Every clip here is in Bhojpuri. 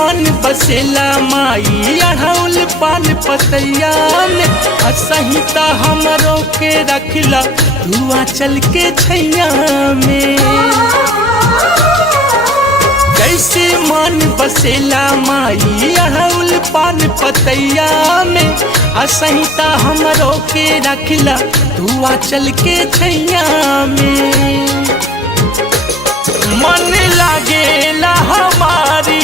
मन बसेला माई अढ़ौल पान पतैया में असहिता हमरो के रखला धुआ चल के छैया में। कैसे मन बसेला माई अढ़ौल पान पतैया में असहिता हमरो के रखला धुआ चल के छैया में। मन लागेला हमारी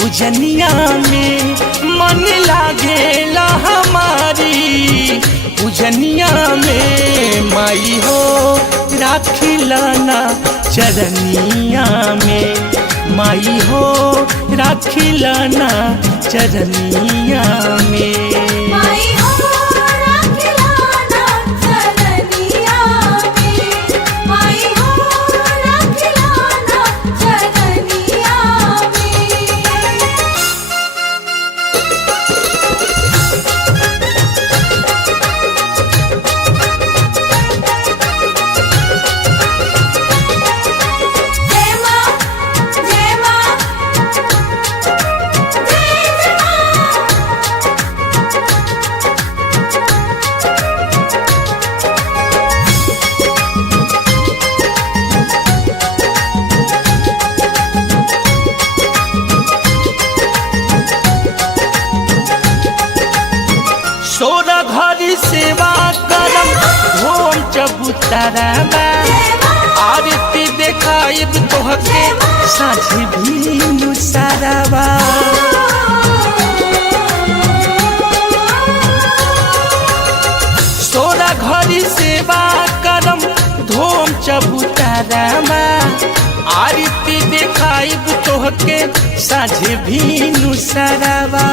पूजनिया में, मन लागेला हमारी पूजनिया में। माई हो राखिला ना चरनिया में, माई हो राखिला ना चरनिया में। माई हो राखिला ना चरनिया में, माई हो राखिला ना चरनिया में। जय मां जय मां जय मां। सोरा घरी सेवा करम होम चबूतरा आरती देखाइब तोहके साझी भी मुसरावा। सोरा घरी सेवा करम धोम चबूतरा आरती देखाइब तोहके साझी भी मुसरावा।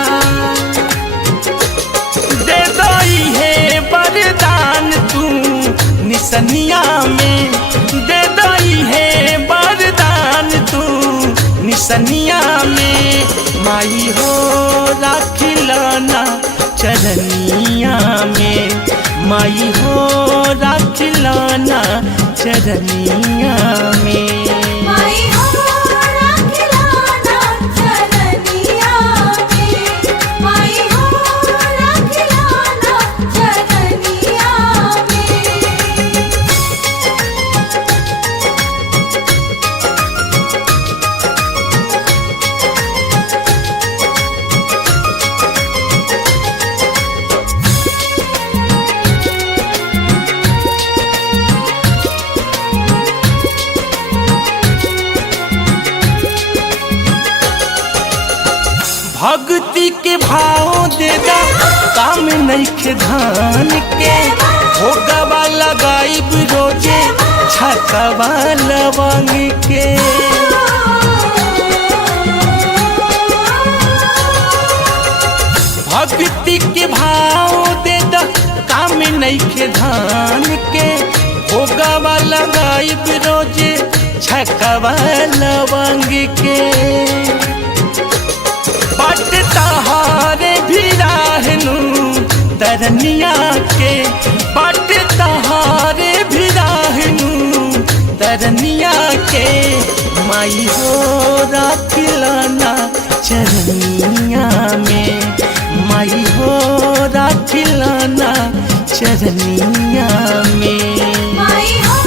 दे दई है वरदान तू निसनिया में, दे दई है वरदान तू निसनिया में। माई हो राखिला ना चरनिया में, माई हो राखिला ना चरनिया में। माई हो राखिला ना चरनिया में, माई हो राखिला ना चरनिया में। भक्ति के भाव देदा काम नइखे धान के, भोगवा लगाइब रोजे छकवा लवंग के। भक्ति के भाव देदा काम नइखे धान के, भोगवा लगाइब रोजे छकवा लवंग के। बट तहारे भी राहनु तरनिया के, बट तहारे भी राहनु तरनिया के। माई हो राखिला ना चरनिया में, माई हो राखिला ना चरनिया में। माई हो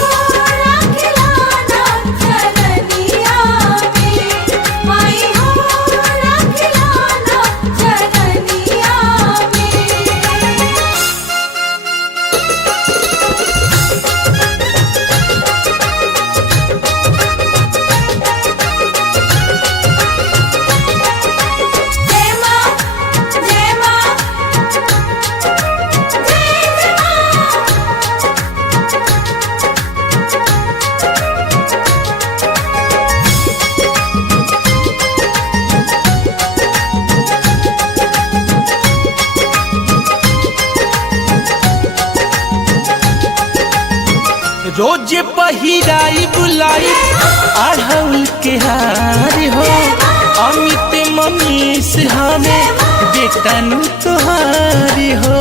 राखिला ना चरनिया में, माई हो राखिला ना चरनिया में। जय मां जय मां जय मां। रोज पहिराई बुलाई अढ़ौल के हार हो, अमित मनीष हमें बेटन तुहारी हो।